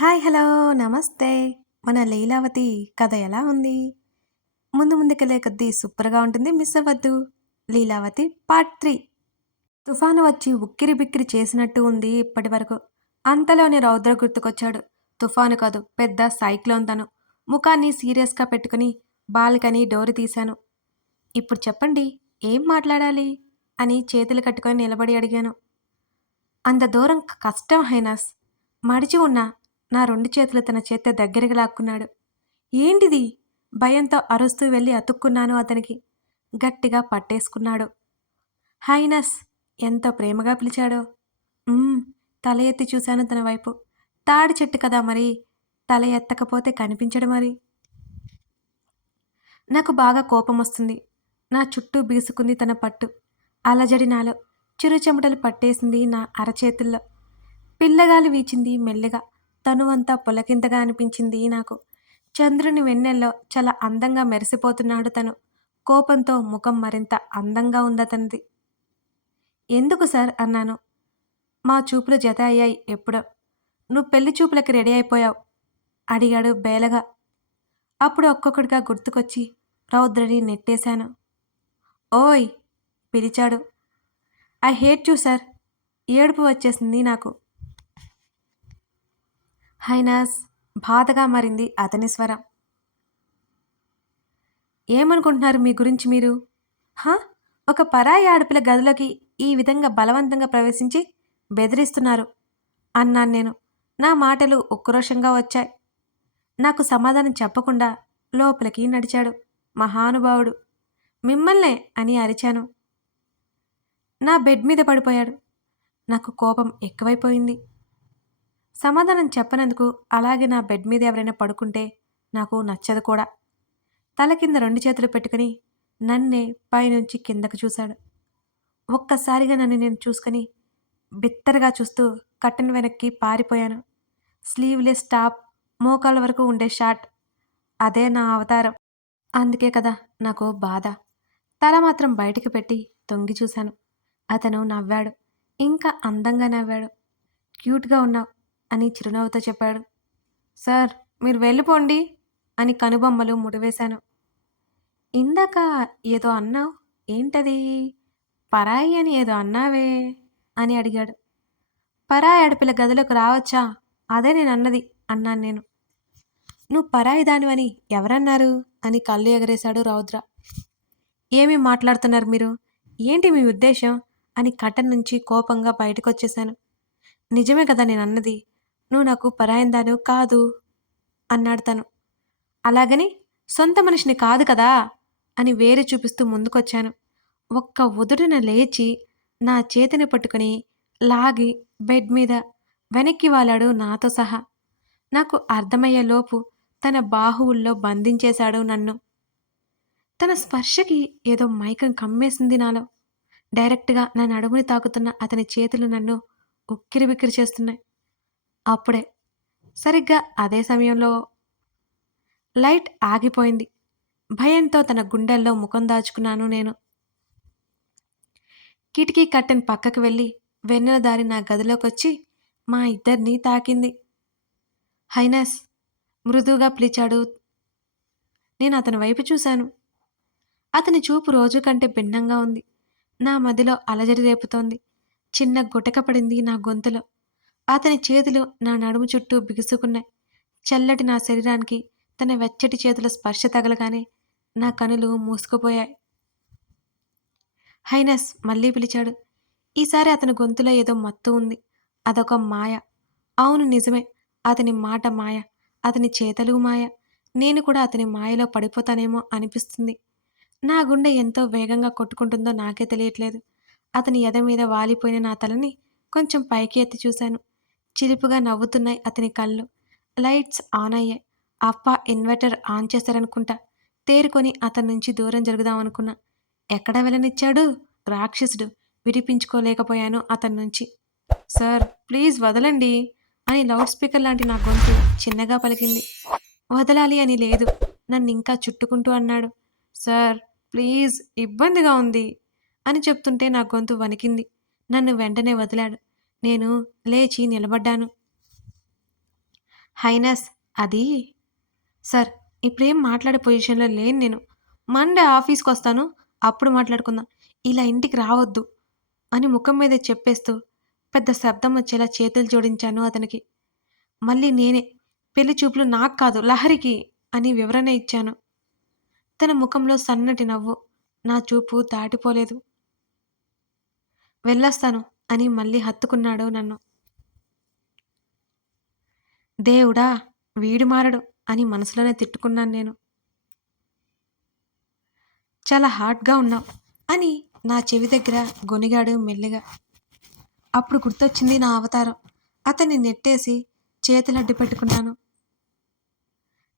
Hi hello నమస్తే. మన లీలావతి కథ ఎలా ఉంది? ముందు ముందుకెళ్ళే కొద్దీ సూపర్గా ఉంటుంది మిస్ అవ్వద్దు. Leelavathi part three. తుఫాను వచ్చి ఉక్కిరి బిక్కిరి చేసినట్టు ఉంది ఇప్పటి వరకు. అంతలోనే రౌద్ర గుర్తుకొచ్చాడు. తుఫాను కాదు పెద్ద సైక్లోన్ తను. ముఖాన్ని సీరియస్గా పెట్టుకుని బాల్కనీ డోరు తీశాను. ఇప్పుడు చెప్పండి ఏం మాట్లాడాలి? అని చేతులు కట్టుకొని నిలబడి అడిగాను. అంత దూరం కష్టం హైనాస్. మడిచి ఉన్న నా రెండు చేతులు తన చేత దగ్గరికి లాక్కున్నాడు. ఏంటిది? భయంతో అరుస్తూ వెళ్ళి అతుక్కున్నాను అతనికి. గట్టిగా పట్టేసుకున్నాడు. హైనస్ ఎంత ప్రేమగా పిలిచాడో. తల ఎత్తి చూశాను తన వైపు. తాడి చెట్టు కదా మరి. తల ఎత్తకపోతే కనిపించడు మరి. నాకు బాగా కోపం వస్తుంది. నా చుట్టూ బీసుకుంది తన పట్టు. అలజడి నాలో చిరు చెమటలు పట్టేసింది నా అరచేతుల్లో. పిల్లగాలి వీచింది మెల్లగా. తనువంతా పులకింతగా అనిపించింది నాకు చంద్రుని వెన్నెల్లో చాలా అందంగా మెరిసిపోతున్నాడు తను. కోపంతో ముఖం మరింత అందంగా ఉందతనిది. ఎందుకు సార్? అన్నాను. మా చూపులు జత అయ్యాయి ఎప్పుడో. నువ్వు పెళ్ళి చూపులకి రెడీ అయిపోయావు? అడిగాడు బేలగా. అప్పుడు ఒక్కొక్కడిగా గుర్తుకొచ్చి రౌద్రని నెట్టేశాను. ఓయ్! పిలిచాడు. I hate you sir. ఏడుపు వచ్చేసింది నాకు. హైనాస్ బాధగా మారింది అతని స్వరం. ఏమనుకుంటున్నారు మీ గురించి మీరు? హా? ఒక పరాయి ఆడపిల్ల గదిలోకి ఈ విధంగా బలవంతంగా ప్రవేశించి బెదిరిస్తున్నారు అన్నాను నేను. నా మాటలు ఉక్రోషంగా వచ్చాయి. నాకు సమాధానం చెప్పకుండా లోపలికి నడిచాడు మహానుభావుడు. మిమ్మల్నే అని అరిచాను. నా బెడ్ మీద పడిపోయాడు. నాకు కోపం ఎక్కువైపోయింది. సమాధానం చెప్పనందుకు అలాగే నా బెడ్ మీద ఎవరైనా పడుకుంటే నాకు నచ్చదు కూడా. తల కింద రెండు చేతులు పెట్టుకుని నన్నే పైనుంచి కిందకు చూశాడు. ఒక్కసారిగా నన్ను నేను చూసుకొని బిత్తరగా చూస్తూ కట్టెన్ వెనక్కి పారిపోయాను. స్లీవ్లెస్ టాప్ మోకాల వరకు ఉండే షార్ట్ అదే నా అవతారం. అందుకే కదా నాకు బాధ. తల మాత్రం బయటికి పెట్టి తొంగి చూశాను. అతను నవ్వాడు. ఇంకా అందంగా నవ్వాడు. క్యూట్గా ఉన్నావు. అని చిరునవ్వుతో చెప్పాడు. సార్ మీరు వెళ్ళిపోండి అని కనుబొమ్మలు ముడివేశాను. ఇందాక ఏదో అన్నావు? ఏంటది? పరాయి అని ఏదో అన్నావే అని అడిగాడు. పరాయి ఆడపిల్ల గదిలోకి రావచ్చా? అదే నేను అన్నది అన్నాను నేను. నువ్వు పరాయి దానివని ఎవరన్నారు? అని కళ్ళు ఎగరేశాడు రౌద్ర. ఏమి మాట్లాడుతున్నారు మీరు? ఏంటి మీ ఉద్దేశం? అని కట్టన్ నుంచి కోపంగా బయటకు వచ్చేశాను నిజమే కదా నేను అన్నది. నువ్వు నాకు పరాయిందాను కాదు అన్నాడు తను. అలాగని సొంత మనిషిని కాదు కదా అని వేరే చూపిస్తూ ముందుకొచ్చాను. ఒక్క ఉదురున లేచి నా చేతిని పట్టుకుని లాగి బెడ్ మీద వెనక్కి వాలాడు నాతో సహా. నాకు అర్థమయ్యేలోపు తన బాహువుల్లో బంధించేశాడు నన్ను. తన స్పర్శకి ఏదో మైకం కమ్మేసింది నాలో. డైరెక్ట్గా నా నడుముని తాకుతున్న అతని చేతులు నన్ను ఉక్కిరి బిక్కిరి చేస్తున్నాయి. అప్పుడే. సరిగ్గా అదే సమయంలో లైట్ ఆగిపోయింది. భయంతో తన గుండెల్లో ముఖం దాచుకున్నాను నేను. కిటికీ కట్టెన్ పక్కకు వెళ్ళి వెన్నెల దారి నా గదిలోకి వచ్చి మా ఇద్దరిని తాకింది. హైనస్ మృదువుగా పిలిచాడు. నేను అతని వైపు చూశాను. అతని చూపు రోజు కంటే భిన్నంగా ఉంది. నా మదిలో అలజడి రేపుతోంది. చిన్న గుటక పడింది నా గొంతులో. అతని చేతులు నా నడుము చుట్టూ బిగుసుకున్నాయి. చల్లటి నా శరీరానికి తన వెచ్చటి చేతుల స్పర్శ తగలగానే నా కనులు మూసుకుపోయాయి. హైనస్ మళ్ళీ పిలిచాడు. ఈసారి అతని గొంతులో ఏదో మత్తు ఉంది. అదొక మాయ. అవును నిజమే. అతని మాట మాయ. అతని చేతలు మాయ. నేను కూడా అతని మాయలో పడిపోతానేమో అనిపిస్తుంది. నా గుండె ఎంతో వేగంగా కొట్టుకుంటుందో నాకే తెలియట్లేదు. అతని ఎద మీద వాలిపోయిన నా తలని కొంచెం పైకి ఎత్తి చూశాను. చిలిపుగా నవ్వుతున్నాయి అతని కళ్ళు. లైట్స్ ఆన్ అయ్యాయి అప్ప ఇన్వర్టర్ ఆన్ చేశారనుకుంటా. తేరుకొని అతని నుంచి దూరం జరుగుదాం అనుకున్నా ఎక్కడ వెళ్ళనిచ్చాడు? రాక్షసుడు. విడిపించుకోలేకపోయాను అతని నుంచి. సార్ ప్లీజ్ వదలండి అని లౌడ్ స్పీకర్ లాంటి నా గొంతు చిన్నగా పలికింది. వదలాలి అని లేదు. నన్ను ఇంకా చుట్టుకుంటూ అన్నాడు. సార్ ప్లీజ్ ఇబ్బందిగా ఉంది అని చెప్తుంటే నా గొంతు వణికింది. నన్ను వెంటనే వదిలాడు. నేను లేచి నిలబడ్డాను. హైనస్ అది? సార్ ఇప్పుడేం మాట్లాడే పొజిషన్లో లేను నేను. మండే ఆఫీస్కి వస్తాను అప్పుడు మాట్లాడుకుందాం. ఇలా ఇంటికి రావద్దు అని ముఖం మీద చెప్పేస్తూ పెద్ద శబ్దం వచ్చేలా చేతులు జోడించాను అతనికి. మళ్ళీ నేనే పెళ్ళి చూపులు నాకు కాదు లహరికి అని వివరణ ఇచ్చాను. తన ముఖంలో సన్నటి నవ్వు నా చూపు దాటిపోలేదు. వెళ్ళొస్తాను అని మళ్ళీ హత్తుకున్నాడు నన్ను. దేవుడా వీడు మారడు అని మనసులోనే తిట్టుకున్నాను నేను. చాలా హాట్గా ఉన్నావు అని నా చెవి దగ్గర గొనిగాడు మెల్లిగా. అప్పుడు గుర్తొచ్చింది నా అవతారం. అతన్ని నెట్టేసి చేతులు అడ్డు పెట్టుకున్నాను.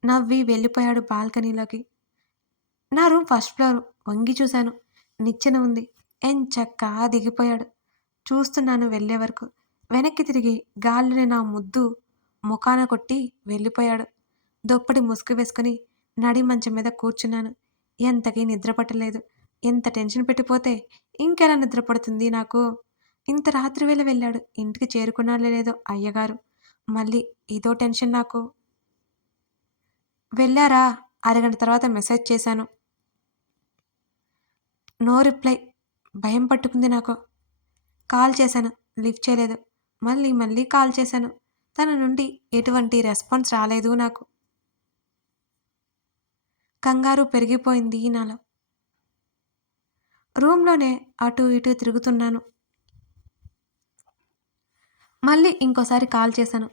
నవ్వి వెళ్ళిపోయాడు బాల్కనీలోకి. నా రూమ్ ఫస్ట్ ఫ్లోర్ వంగి చూశాను. నిచ్చెన ఉంది. ఎంచక్కా దిగిపోయాడు. చూస్తున్నాను వెళ్ళే వరకు. వెనక్కి తిరిగి గాలిని నా ముద్దు ముఖాన కొట్టి వెళ్ళిపోయాడు. దుప్పటి ముసుగు వేసుకుని నడి మంచం మీద కూర్చున్నాను. ఎంతకీ నిద్రపట్టలేదు ఎంత టెన్షన్ పెట్టిపోతే ఇంకెలా నిద్రపడుతుంది నాకు? ఇంత రాత్రి వేళ వెళ్ళాడు. ఇంటికి చేరుకున్నాడో లేదో అయ్యగారు. మళ్ళీ ఇదో టెన్షన్ నాకు. వెళ్ళారా? అరగంట తర్వాత మెసేజ్ చేశాను. No reply. భయం పట్టుకుంది నాకు. కాల్ చేశాను. లిఫ్ట్ చేయలేదు. మళ్ళీ మళ్ళీ కాల్ చేశాను. తన నుండి ఎటువంటి రెస్పాన్స్ రాలేదు నాకు. కంగారు పెరిగిపోయింది నాలో. రూమ్లోనే అటు ఇటు తిరుగుతున్నాను. మళ్ళీ ఇంకోసారి కాల్ చేశాను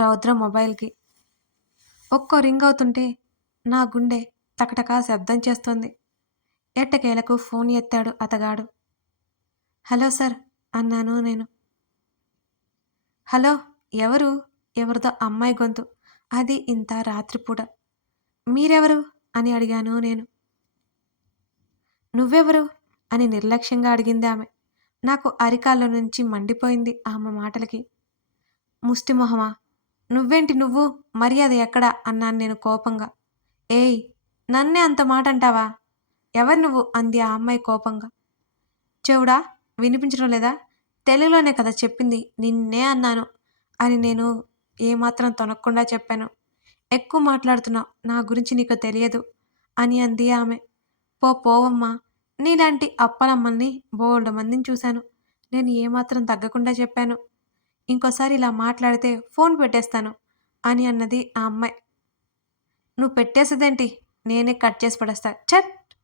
రౌద్ర మొబైల్కి. ఒక్కో రింగ్ అవుతుంటే నా గుండె టకటకా శబ్దం చేస్తోంది. ఎట్టకేలకు ఫోన్ ఎత్తాడు అతగాడు. హలో సార్ అన్నాను నేను. హలో ఎవరు? ఎవరిదో అమ్మాయి గొంతు. అది ఇంత రాత్రిపూట. మీరెవరు? అని అడిగాను నేను. నువ్వెవరు? అని నిర్లక్ష్యంగా అడిగింది ఆమె. నాకు అరికాళ్ళ నుంచి మండిపోయింది ఆమె మాటలకి. ముష్టి మొహమా? నువ్వేంటి నువ్వు? మర్యాద ఎక్కడ? అన్నాను నేను కోపంగా. ఏయ్ నన్నే అంత మాట అంటావా ఎవరు నువ్వు? అంది ఆ అమ్మాయి కోపంగా. చెవుడా? వినిపించడం లేదా? తెలుగులోనే కదా చెప్పింది. నిన్నే అన్నాను. అని నేను ఏమాత్రం తొనక్కుండా చెప్పాను. ఎక్కువ మాట్లాడుతున్నావు. నా గురించి నీకు తెలియదు అని అంది ఆమె. పో పోవమ్మా. నీలాంటి అప్పలమ్మల్ని బోల్డ్ మందిని చూశాను. నేను ఏమాత్రం తగ్గకుండా చెప్పాను. ఇంకోసారి ఇలా మాట్లాడితే ఫోన్ పెట్టేస్తాను అని అన్నది ఆ అమ్మాయి. నువ్వు పెట్టేసేదేంటి? నేనే కట్ చేసి పడేస్తా. చట్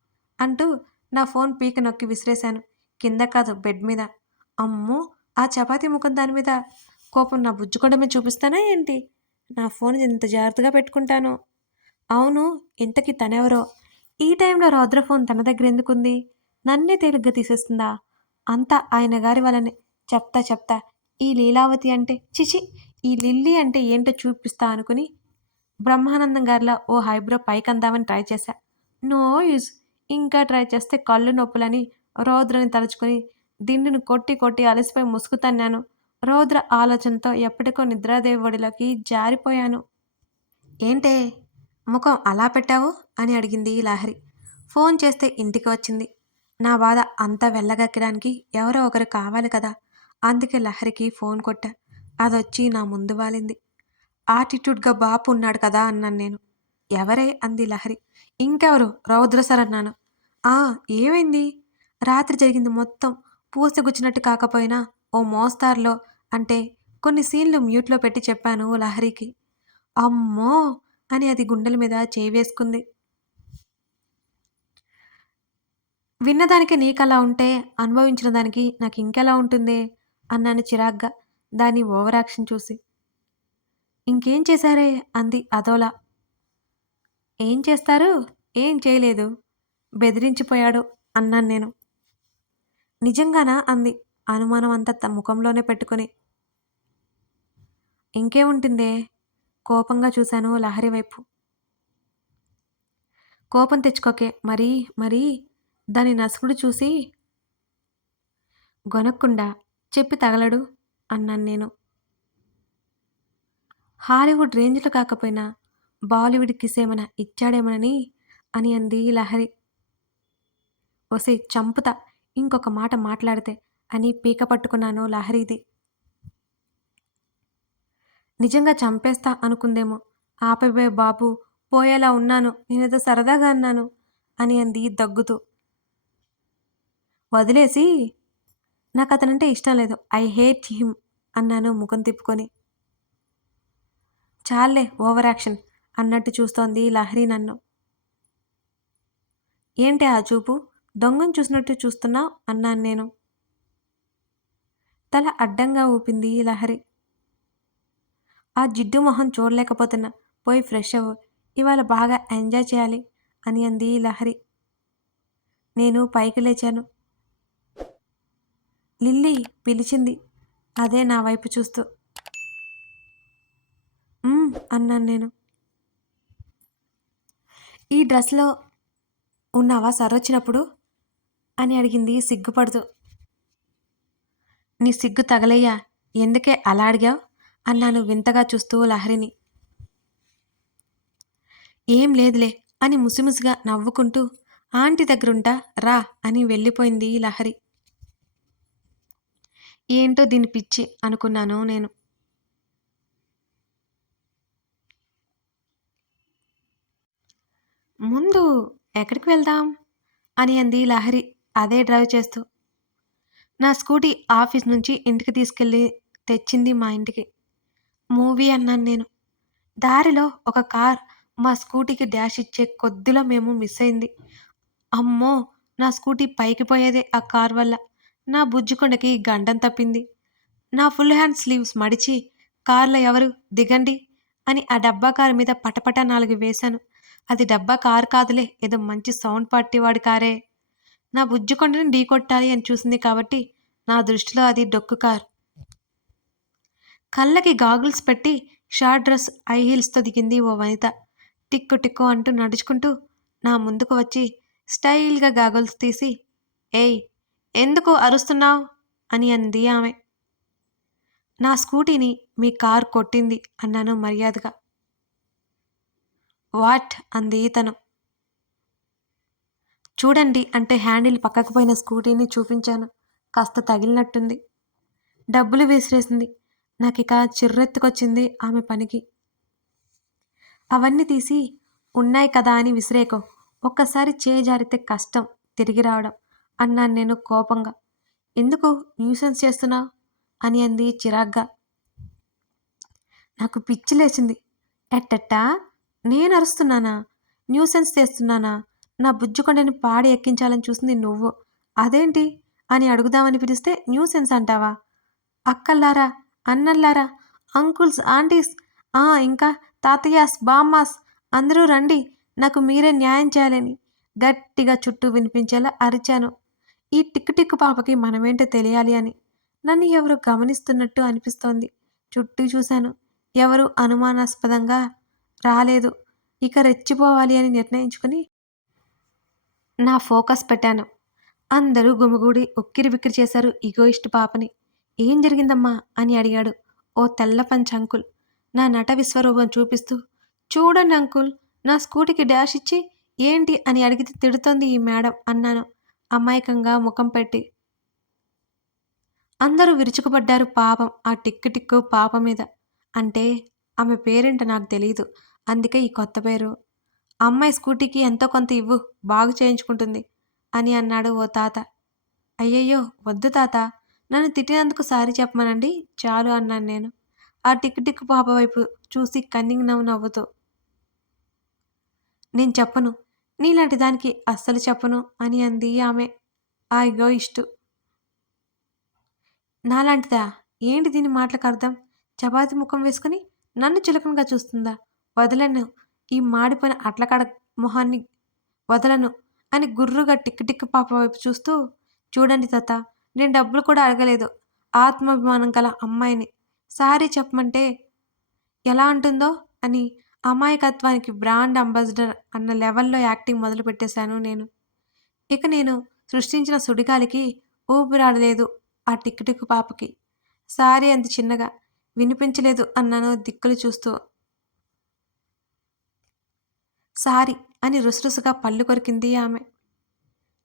అంటూ నా ఫోన్ పీక నొక్కి విసిరేశాను. కింద కాదు బెడ్ మీద. అమ్మో ఆ చపాతీ ముఖం దాని మీద. కోపం నా బుజ్జుకోవడమే చూపిస్తానా ఏంటి? నా ఫోన్ ఇంత జాగ్రత్తగా పెట్టుకుంటాను. అవును ఇంతకీ తనెవరో? ఈ టైంలో రౌద్ర ఫోన్ తన దగ్గర ఎందుకుంది? నన్నే తేలిగ్గా తీసేస్తుందా? అంతా ఆయన గారి వల్లనే. చెప్తా చెప్తా. ఈ లీలావతి అంటే చిచి ఈ లిల్లీ అంటే ఏంటో చూపిస్తా అనుకుని బ్రహ్మానందం గారిలా ఓ హైబ్రో పైకి అందామని ట్రై చేశా. No use. ఇంకా ట్రై చేస్తే కళ్ళు నొప్పులని రౌద్రని తలుచుకొని దిండును కొట్టి కొట్టి అలసిపోయి ముసుగు తన్నాను. రౌద్ర ఆలోచనతో ఎప్పటికో నిద్రాదేవుడిలోకి జారిపోయాను. ఏంటే? ముఖం అలా పెట్టావు? అని అడిగింది లహరి. ఫోన్ చేస్తే ఇంటికి వచ్చింది. నా బాధ అంతా వెళ్ళగక్కడానికి ఎవరో ఒకరు కావాలి కదా. అందుకే లహరికి ఫోన్ కొట్టా. అదొచ్చి నా ముందు వాలింది. ఆటిట్యూడ్గా బాపు ఉన్నాడు కదా అన్నాను నేను. ఎవరే? అంది లహరి. ఇంకెవరు? రౌద్ర సార్ అన్నాను. ఆ ఏమైంది? రాత్రి జరిగింది మొత్తం పూసగుచ్చినట్టు కాకపోయినా ఓ మోస్తార్లో అంటే కొన్ని సీన్లు మ్యూట్లో పెట్టి చెప్పాను లహరికి. అమ్మో! అని అది గుండెల మీద చేయి వేసుకుంది విన్నదానికి నీకలా ఉంటే అనుభవించిన దానికి నాకు ఇంకెలా ఉంటుంది? అన్నాను చిరాగ్గా దాని ఓవర్ యాక్షన్ చూసి. ఇంకేం చేశారే? అంది అదోలా. ఏం చేస్తారు? ఏం చేయలేదు. బెదిరించిపోయాడు అన్నాను నేను. నిజంగానా? అంది. అనుమానం అంతా తన ముఖంలోనే పెట్టుకొని. ఇంకేముంటుందే? కోపంగా చూశాను లహరి వైపు. కోపం తెచ్చుకోకే. మరీ మరీ దాని నసుకుడు చూసి గొనక్కుండా చెప్పి తగలడు అన్నాను నేను. హాలీవుడ్ రేంజ్లో కాకపోయినా బాలీవుడ్ కిసేమన ఇచ్చాడేమనని అని అంది లహరి. ఒసే చంపుతా. ఇంకొక మాట మాట్లాడితే అని పీక పట్టుకున్నాను లహరిది. నిజంగా చంపేస్తా అనుకుందేమో. ఆపబే బాబు పోయేలా ఉన్నాను. నేనేదో సరదాగా అన్నాను అని అంది దగ్గుతూ. వదిలేసి నాకు అతనంటే ఇష్టం లేదు. ఐ హేట్ హిమ్ అన్నాను ముఖం తిప్పుకొని. చాలే ఓవర్ యాక్షన్ అన్నట్టు చూస్తోంది లహరి నన్ను. ఏంటి ఆ చూపు? దొంగను చూసినట్టు చూస్తున్నావు అన్నాను నేను. తల అడ్డంగా ఊపింది లహరి. ఆ జిడ్డు మొహం చూడలేకపోతున్నా. పోయి ఫ్రెష్ అవ్వు. ఇవాళ బాగా ఎంజాయ్ చేయాలి అని అంది లహరి. నేను పైకి లేచాను. లిల్లీ పిలిచింది. అదే నా వైపు చూస్తూ. అన్నాను నేను. ఈ డ్రెస్లో ఉన్నావా సర్? వచ్చినప్పుడు? అని అడిగింది. సిగ్గుపడుతూ. నీ సిగ్గు తగలయ్యా. ఎందుకే అలా అడిగావు? అన్నాను వింతగా చూస్తూ లహరిని. ఏం లేదులే అని ముసిముసిగా నవ్వుకుంటూ. ఆంటీ దగ్గరుంటా? రా అని వెళ్ళిపోయింది లహరి. ఏంటో దీని పిచ్చి అనుకున్నాను నేను. ముందు ఎక్కడికి వెళ్దాం? అని అంది లహరి. అదే డ్రైవ్ చేస్తూ. నా స్కూటీ ఆఫీస్ నుంచి ఇంటికి తీసుకెళ్ళి తెచ్చింది మా ఇంటికి. మూవీ అన్నాను నేను. దారిలో ఒక కార్ మా స్కూటీకి డ్యాష్ ఇచ్చే కొద్దిలో మేము మిస్ అయింది. అమ్మో! నా స్కూటీ పైకి పోయేదే ఆ కార్ వల్ల. నా బుజ్జికొండకి గండం తప్పింది. నా ఫుల్ హ్యాండ్ స్లీవ్స్ మడిచి కార్లో ఎవరు దిగండి అని ఆ డబ్బా కారు మీద పటపట నాలుగు వేశాను. అది డబ్బా కారు కాదులే ఏదో మంచి సౌండ్ పార్టీ వాడి కారే. నా బుజ్జికొండని ఢీకొట్టాలి అని చూసింది కాబట్టి నా దృష్టిలో అది డొక్కు కార్. కళ్ళకి గాగుల్స్ పెట్టి షార్ట్ డ్రెస్ ఐ హీల్స్తో దిగింది ఓ వనిత. టిక్కు టిక్కు అంటూ నడుచుకుంటూ నా ముందుకు వచ్చి స్టైల్గా గాగుల్స్ తీసి ఏయ్ ఎందుకు అరుస్తున్నావు? అని అంది ఆమె. నా స్కూటీని మీ కార్ కొట్టింది అన్నాను మర్యాదగా. వాట్? అంది తను. చూడండి అంటే హ్యాండిల్ పక్కకు పోయిన స్కూటీని చూపించాను. కాస్త తగిలినట్టుంది. డబ్బులు విసిరేసింది. నాకు ఇక చిర్రెత్తుకొచ్చింది ఆమె పనికి. అవన్నీ తీసి ఉన్నాయి కదా అని విసిరేకో. ఒక్కసారి చేయి జారితే కష్టం తిరిగి రావడం. అన్నాను నేను కోపంగా. ఎందుకు న్యూసెన్స్ చేస్తున్నావు అని అంది చిరాగ్గా. నాకు పిచ్చి లేచింది. ఎట్టట్టా నేను అరుస్తున్నానా? న్యూసెన్స్ చేస్తున్నానా? నా బుజ్జుకొండని పాడి ఎక్కించాలని చూసింది నువ్వు. అదేంటి? అని అడుగుదామని పిలిస్తే న్యూసెన్స్ అంటావా? అక్కల్లారా? అన్నల్లారా? Uncles aunties? ఆ ఇంకా తాతయ్యాస్ బామ్మాస్ అందరూ రండి. నాకు మీరే న్యాయం చేయాలని గట్టిగా చుట్టూ వినిపించేలా అరిచాను. ఈ టిక్కు టిక్కు పాపకి మనమేంటో తెలియాలి అని. నన్ను ఎవరు గమనిస్తున్నట్టు అనిపిస్తోంది. చుట్టూ చూశాను. ఎవరు అనుమానాస్పదంగా రాలేదు. ఇక రెచ్చిపోవాలి అని నిర్ణయించుకుని నా ఫోకస్ పెట్టాను. అందరూ గుమిగూడి ఉక్కిరి బిక్కిరి చేశారు ఇగోయిస్ట్ పాపని. ఏం జరిగిందమ్మా? అని అడిగాడు ఓ తెల్ల పంచ్ అంకుల్. నా నట విశ్వరూపం చూపిస్తూ చూడండి అంకుల్ నా స్కూటీకి డాష్ ఇచ్చి ఏంటి అని అడిగితే తిడుతోంది ఈ మేడం అన్నాను అమాయకంగా ముఖం పెట్టి. అందరూ విరుచుకుపడ్డారు పాపం ఆ టిక్కు టిక్కు పాప మీద. అంటే ఆమె పేరేంటో నాకు తెలియదు అందుకే ఈ కొత్త పేరు అమ్మాయి స్కూటీకి ఎంతో కొంత ఇవ్వు బాగు చేయించుకుంటుంది అని అన్నాడు ఓ తాత. అయ్యయ్యో వద్దు తాత నన్ను తిట్టినందుకు సారీ చెప్పమనండి చాలు అన్నాను నేను. ఆ టిక్ టిక్ పాప వైపు చూసి కన్నింగ్ నవ్వు నవ్వుతూ నేను చెప్పను నీలాంటి దానికి అస్సలు చెప్పను అని అంది ఆమె. ఆ ఇగో ఇష్టు. నాలాంటిదా? ఏంటి దీని మాటలకు అర్థం? చపాతి ముఖం వేసుకుని నన్ను చులకనగా చూస్తుందా? వదలను ఈ మాడిపోయిన అట్లకాడ మొహాన్ని వదలను అని గుర్రుగా టిక్కు పాప వైపు చూస్తూ చూడండి తాత నేను డబ్బులు కూడా అడగలేదు. ఆత్మాభిమానం గల అమ్మాయిని సారీ చెప్పమంటే ఎలా అంటుందో అని అమాయకత్వానికి బ్రాండ్ అంబాసిడర్ అన్న లెవెల్లో యాక్టింగ్ మొదలు పెట్టేశాను నేను. ఇక నేను సృష్టించిన సుడిగాలికి ఊపిరాడలేదు ఆ టిక్కు పాపకి. సారీ అంత చిన్నగా వినిపించలేదు అన్నాను దిక్కులు చూస్తూ. సారీ అని రుసరుసగా పళ్ళు కొరికింది ఆమె.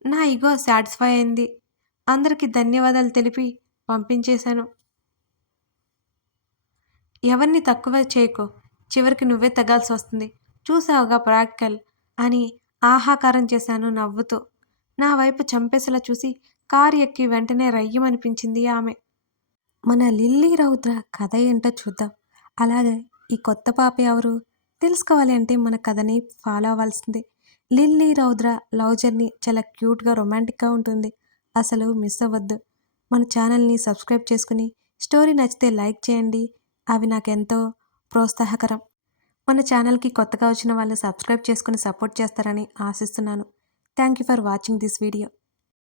నా ఇగో సాటిస్ఫై అయింది. అందరికీ ధన్యవాదాలు తెలిపి పంపించేశాను. ఎవరిని తక్కువ చేయకు. చివరికి నువ్వే తగ్గాల్సి వస్తుంది. చూసావుగా ప్రాక్టికల్ అని ఆహాకారం చేశాను నవ్వుతూ. నా వైపు చంపేసలా చూసి కారు ఎక్కి వెంటనే రయ్యమనిపించింది ఆమె. మన లిల్లీ రౌద్ర కథ ఏంటో చూద్దాం. అలాగే ఈ కొత్త పాప ఎవరు? తెలుసుకోవాలి అంటే మన కథని ఫాలో అవ్వాల్సిందే. లిల్లీ రౌద్ర లవ్ జర్నీ చాలా క్యూట్గా రొమాంటిక్గా ఉంటుంది. అసలు మిస్ అవ్వద్దు. మన ఛానల్ని సబ్స్క్రైబ్ చేసుకుని స్టోరీ నచ్చితే లైక్ చేయండి. అవి నాకెంతో ప్రోత్సాహకరం. మన ఛానల్కి కొత్తగా వచ్చిన వాళ్ళు సబ్స్క్రైబ్ చేసుకుని సపోర్ట్ చేస్తారని ఆశిస్తున్నాను. Thank you for watching this video.